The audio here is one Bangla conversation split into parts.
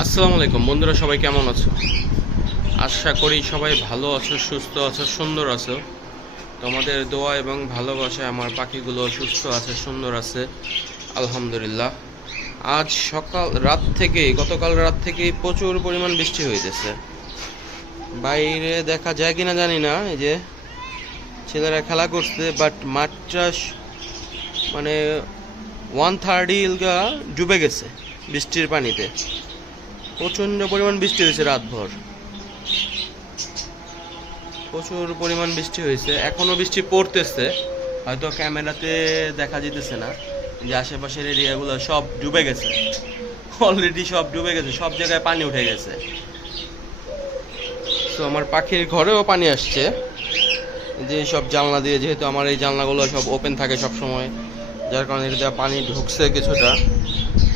আসসালামু আলাইকুম বন্ধুরা, সবাই কেমন আছো? আশা করি সবাই ভালো আছো, সুস্থ আছো, সুন্দর আছো। তোমাদের দোয়া এবং ভালোবাসায় আমার পাখিগুলো সুস্থ আছে, সুন্দর আছে, আলহামদুলিল্লাহ। আজ গতকাল রাত থেকেই প্রচুর পরিমাণ বৃষ্টি হইতেছে। বাইরে দেখা যায় কিনা জানি না, এই যে ছেলেরা খেলা করছে, বাট মাঠটা মানে 1/3 ইলগা ডুবে গেছে বৃষ্টির পানিতে। প্রচণ্ড পরিমাণ বৃষ্টি হয়েছে, রাতভর প্রচুর পরিমাণ বৃষ্টি হয়েছে। এখনো বৃষ্টি পড়তেছে, হয়তো ক্যামেরাতে দেখা যেতেছে না যে আশেপাশের এরিয়াগুলো সব ডুবে গেছে, অলরেডি সব ডুবে গেছে, সব জায়গায় পানি উঠে গেছে। তো আমার পাখির ঘরেও পানি আসছে, যে সব জানলা দিয়ে, যেহেতু আমার এই জানলাগুলো সব ওপেন থাকে সব সময়, যার কারণে এটা পানি ঢুকছে কিছুটা।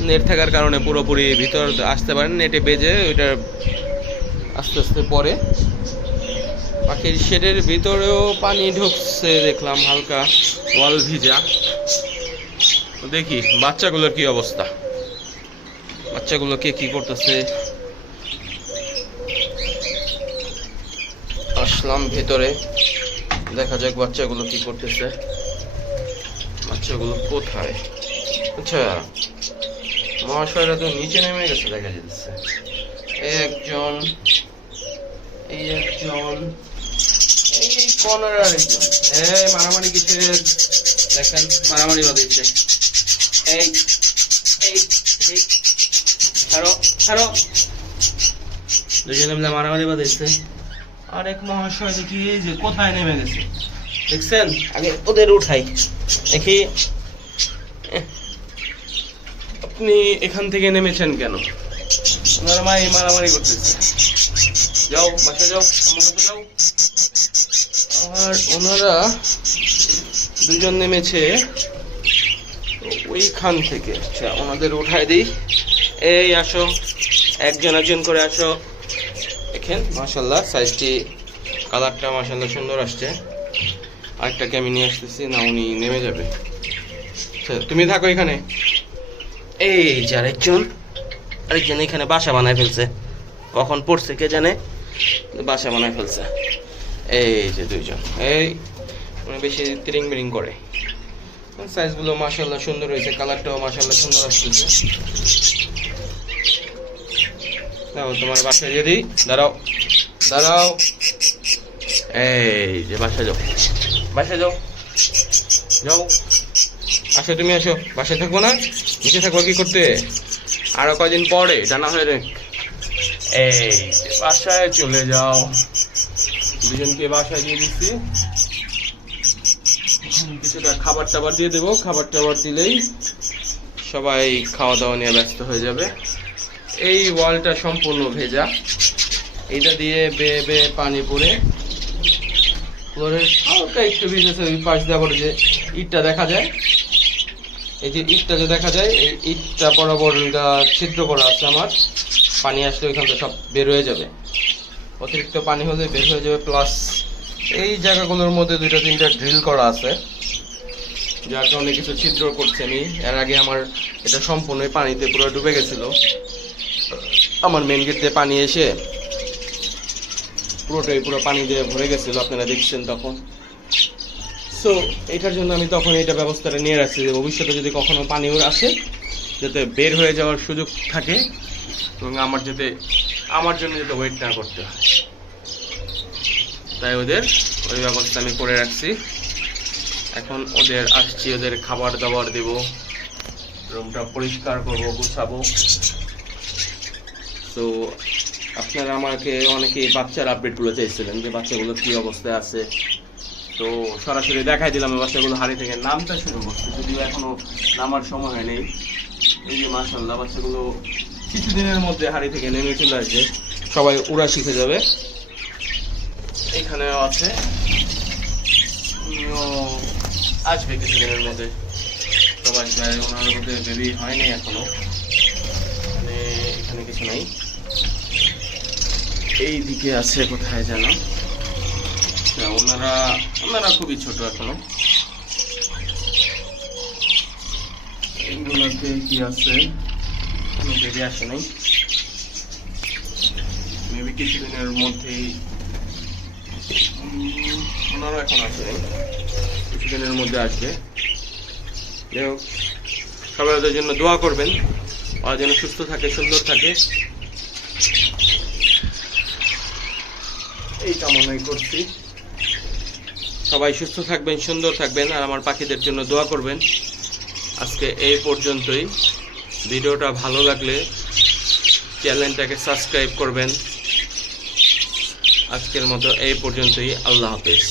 নেট থাকার কারণে পুরোপুরি ভিতর আসতে পারেন, নেটে বেজে ওইটা আস্তে আস্তে পরে পাখির শেডের ভিতরেও পানি ঢুকছে, দেখলাম হালকা ওয়াল ভিজা। দেখি বাচ্চাগুলোর কি অবস্থা, বাচ্চাগুলোকে কি করতেছে। আসলাম ভেতরে, দেখা যাক বাচ্চাগুলো কি করতেছে। বাচ্চাগুলো কোথায়? আচ্ছা, মহাশয়রা তো নিচে নেমে গেছে দেখা যাচ্ছে। একজন, এই একজন, এই কর্নার আরেকজন। এই মারামারি কিসের? দেখেন মারামারি বাঁধাইছে। এই এই এই ছাড়ো ছাড়ো, দুজনে মিলে মারামারি বাঁধাইছে। আরেক মহাশয় দেখি এই যে কোথায় নেমে গেছে, দেখছেন? আগে ওদের উঠাই দেখি। আপনি এখান থেকে নেমেছেন কেন? ওনারা মারামারি করতেছে। যাও বাসা যাও, আমার কাছে যাও। আর ওনারা দুজন নেমেছে ওইখান থেকে। আচ্ছা, ওনাদের উঠাই দিই। এই আসো, একজন একজন করে আসো। দেখেন মাশাল্লাহ, সাইজটি, কালারটা মাশাল্লাহ সুন্দর আসছে। আরেকটাকে আমি নিয়ে আসতেছি, না উনি নেমে যাবে। আচ্ছা তুমি থাকো এখানে। এই যে আরেকজন এখানে বাসা বানায় ফেলছে, কখন পড়ছে কে জানে, বাসা বানায় ফেলছে। এই যে দুইজন, এই মানে বেশি তিরিং বিরিং করে। সাইজগুলো মাশাআল্লাহ সুন্দর হয়েছে, কালারটাও মাশাআল্লাহ সুন্দর আসতেছে। দাও তোমার বাসায় যদি, দাঁড়াও দাঁড়াও, এই যে বাসায় যাও, বাসায় যাও, যাও আসো, তুমি আসো। বাসায় থাকবো না, নিচে থাকবো কি করতে? আরো কদিন পরে জানা হয়ে রে। এই বাসায় চলে যাও, দুজনকে বাসায় দিয়ে দিচ্ছি। কিছুটা খাবার টাবার দিয়ে দেবো, খাবার টাবার দিলেই সবাই খাওয়া দাওয়া নিয়ে ব্যস্ত হয়ে যাবে। এই ওয়ালটা সম্পূর্ণ ভেজা, এইটা দিয়ে বেয়ে বেয়ে পানি পড়ে ফ্লোরের হালকা একটু ভিজেছে। ওই পাশ দিয়ে যে ইটটা দেখা যায়, এই যে ইটটা যে দেখা যায়, এই ইটটা বরাবর ছিদ্র করা আছে আমার। পানি আসলে ওইখান থেকে সব বের হয়ে যাবে, অতিরিক্ত পানি হলে বের হয়ে যাবে। প্লাস এই জায়গাগুলোর মধ্যে 2-3টা ড্রিল করা আছে, যার কারণে কিছু ছিদ্র করছে আমি। এর আগে আমার এটা সম্পূর্ণ পানিতে পুরো ডুবে গেছিল। আমার মেন গেট দিয়ে পানি এসে পুরো পানি দিয়ে ভরে গেছিল, আপনারা দেখছেন তখন। সো এটার জন্য আমি তখন এটা ব্যবস্থাটা নিয়ে রাখছি যে ভবিষ্যতে যদি কখনো পানি আসে, যাতে বের হয়ে যাওয়ার সুযোগ থাকে এবং আমার জন্য যাতে ওয়েট না করতে হয়, তাই ওদের ওই ব্যবস্থা আমি করে রাখছি। এখন ওদের আসছি, ওদের খাবার দাবার দেব, রুমটা পরিষ্কার করবো, গুছাবো। তো আপনারা আমাকে অনেকেই বাচ্চার আপডেটগুলো চাইছিলেন, যে বাচ্চাগুলো কী অবস্থায় আছে। তো সরাসরি দেখাই দিলাম, বাচ্চাগুলো হাড়ি থেকে নামতে শুরু করছে, যদিও এখনো নামার সময় হয়নি। এই যে মাশাআল্লাহ, বাচ্চাগুলো কিছুদিনের মধ্যে হাড়ি থেকে নেমে চলে আসবে, সবাই উড়া শিখে যাবে। এখানেও আছে, আসবে কিছুদিনের মধ্যে সব আসবে। ওনার মধ্যে বেবি হয়নি এখনো, মানে এখানে কিছু নাই। এই দিকে আছে কোথায় যেন, ওনারা খুবই ছোট এখনো। এইগুলোতে কি আছে এখনো বেরিয়ে আসে নাই, মেবি কিছুদিনের মধ্যেই, ওনারও এখন আসে নাই, কিছুদিনের মধ্যে আসবে। যাই হোক, সবাই ওদের জন্য দোয়া করবেন, ওরা যেন সুস্থ থাকে, সুন্দর থাকে, এই কামনাই করছি। সবাই সুস্থ থাকবেন, সুন্দর থাকবেন, আর আমার পাখিদের জন্য দোয়া করবেন। আজকে এই পর্যন্তই। ভিডিওটা ভালো লাগলে চ্যানেলটাকে সাবস্ক্রাইব করবেন। আজকের মতো এই পর্যন্তই। আল্লাহ হাফেজ।